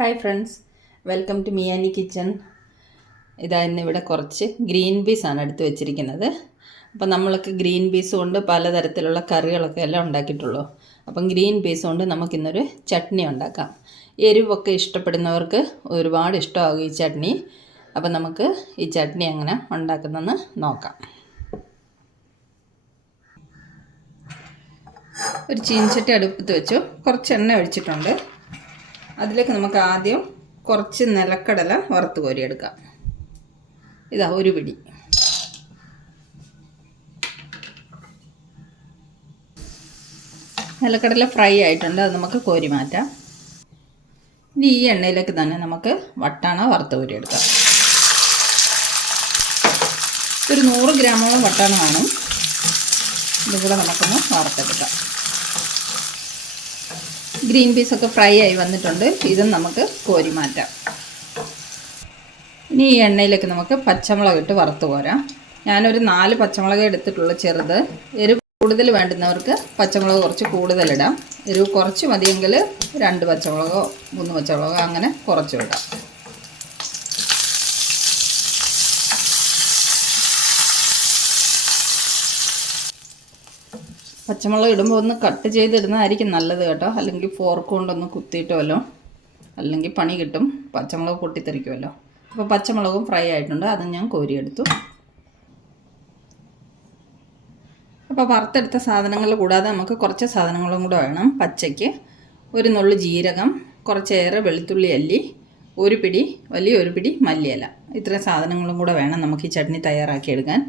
Hi friends, welcome to മിയാനി kitchen. ഇന്നിവിടെ കുറച്ച് ഗ്രീൻ പീസാണ് എടുത്ത് വെച്ചിരിക്കുന്നത്. അപ്പം നമ്മൾക്ക് ഗ്രീൻ പീസ് കൊണ്ട് പലതരത്തിലുള്ള കറികളൊക്കെ എല്ലാം ഉണ്ടാക്കിയിട്ടുള്ളൂ. അപ്പം ഗ്രീൻ പീസ് കൊണ്ട് നമുക്കിന്നൊരു ചട്നി ഉണ്ടാക്കാം. എരിവൊക്കെ ഇഷ്ടപ്പെടുന്നവർക്ക് ഒരുപാട് ഇഷ്ടമാകും ഈ ചട്നി. അപ്പം നമുക്ക് ഈ ചട്നി എങ്ങനെ ഉണ്ടാക്കുന്നതെന്ന് നോക്കാം. ഒരു ചീനച്ചട്ടി അടുപ്പത്ത് വെച്ചു കുറച്ച് എണ്ണ ഒഴിച്ചിട്ടുണ്ട്. അതിലേക്ക് നമുക്ക് ആദ്യം കുറച്ച് നിലക്കടല വറുത്ത് കോരിയെടുക്കാം. ഇതാ ഒരു പിടി. നിലക്കടല ഫ്രൈ ആയിട്ടുണ്ട്, അത് നമുക്ക് കോരി മാറ്റാം. ഇനി ഈ എണ്ണയിലേക്ക് തന്നെ നമുക്ക് വട്ടാണ വറുത്ത് കോരിയെടുക്കാം. ഒരു 100 ഗ്രാമോളം വട്ടാണ വേണം. ഇതുകൂടെ നമുക്കൊന്ന് വറുത്തെടുക്കാം. ഗ്രീൻ പീസൊക്കെ ഫ്രൈ ആയി വന്നിട്ടുണ്ട്. ഇതും നമുക്ക് കോരി മാറ്റാം. ഇനി ഈ എണ്ണയിലേക്ക് നമുക്ക് പച്ചമുളക് ഇട്ട് വറുത്ത് കോരാം. ഞാനൊരു 4 പച്ചമുളക് എടുത്തിട്ടുള്ള ചെറുത്. എരിവ് കൂടുതൽ വേണ്ടുന്നവർക്ക് പച്ചമുളക് കുറച്ച് കൂടുതലിടാം. എരിവ് കുറച്ച് മതിയെങ്കിൽ 2 പച്ചമുളകോ 3 പച്ചമുളകോ അങ്ങനെ കുറച്ച് ഇടാം. പച്ചമുളക് ഇടുമ്പോൾ ഒന്ന് കട്ട് ചെയ്തിടുന്നതായിരിക്കും നല്ലത് കേട്ടോ. അല്ലെങ്കിൽ ഫോർക്ക് കൊണ്ടൊന്ന് കുത്തിയിട്ടുമല്ലോ, അല്ലെങ്കിൽ പണി കിട്ടും, പച്ചമുളക് പൊട്ടിത്തെറിക്കുമല്ലോ. അപ്പോൾ പച്ചമുളകും ഫ്രൈ ആയിട്ടുണ്ട്, അതും ഞാൻ കോരിയെടുത്തു. അപ്പോൾ വറുത്തെടുത്ത സാധനങ്ങൾ കൂടാതെ നമുക്ക് കുറച്ച് സാധനങ്ങളും കൂടെ വേണം. പച്ചയ്ക്ക് ഒരു നുള്ളു ജീരകം, കുറച്ചേറെ വെളുത്തുള്ളി അല്ലി, ഒരു പിടി മല്ലിയില. ഇത്രയും സാധനങ്ങളും കൂടെ വേണം നമുക്ക് ഈ ചട്നി തയ്യാറാക്കിയെടുക്കാൻ.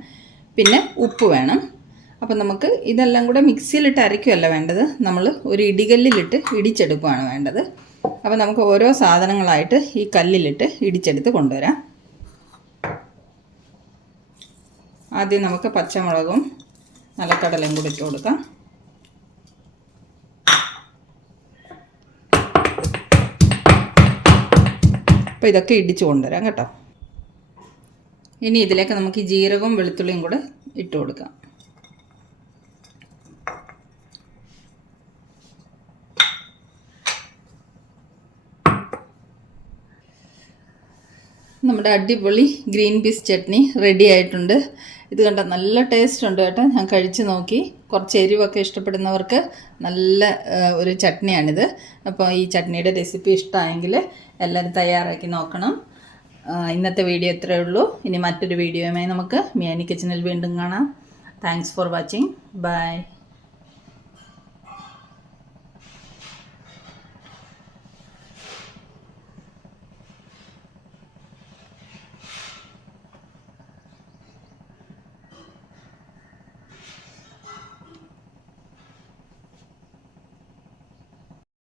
പിന്നെ ഉപ്പ് വേണം. അപ്പം നമുക്ക് ഇതെല്ലാം കൂടെ മിക്സിയിലിട്ട് അരയ്ക്കുകയല്ല വേണ്ടത്, നമ്മൾ ഒരു ഇടികല്ലിലിട്ട് ഇടിച്ചെടുക്കുകയാണ് വേണ്ടത്. അപ്പോൾ നമുക്ക് ഓരോ സാധനങ്ങളായിട്ട് ഈ കല്ലിലിട്ട് ഇടിച്ചെടുത്ത് കൊണ്ടുവരാം. ആദ്യം നമുക്ക് പച്ചമുളകും നിലക്കടലയും കൂടി ഇട്ട് കൊടുക്കാം. അപ്പോൾ ഇതൊക്കെ ഇടിച്ച് കൊണ്ടുവരാം കേട്ടോ. ഇനി ഇതിലേക്ക് നമുക്ക് ഈ ജീരകവും വെളുത്തുള്ളിയും കൂടെ ഇട്ട് കൊടുക്കാം. നമ്മുടെ അടിപൊളി ഗ്രീൻ പീസ് ചട്നി റെഡി ആയിട്ടുണ്ട്. ഇത് കണ്ട നല്ല ടേസ്റ്റ് ഉണ്ട് കേട്ടോ. ഞാൻ കഴിച്ച് നോക്കി. കുറച്ച് എരിവൊക്കെ ഇഷ്ടപ്പെടുന്നവർക്ക് നല്ല ഒരു ചട്നിയാണിത്. അപ്പോൾ ഈ ചട്നിയുടെ റെസിപ്പി ഇഷ്ടമായെങ്കിൽ എല്ലാവരും തയ്യാറാക്കി നോക്കണം. ഇന്നത്തെ വീഡിയോ ഇത്രയേ ഉള്ളൂ. ഇനി മറ്റൊരു വീഡിയോയുമായി നമുക്ക് മിയാനി കിച്ചണിൽ വീണ്ടും കാണാം. Thanks for watching. ബൈ.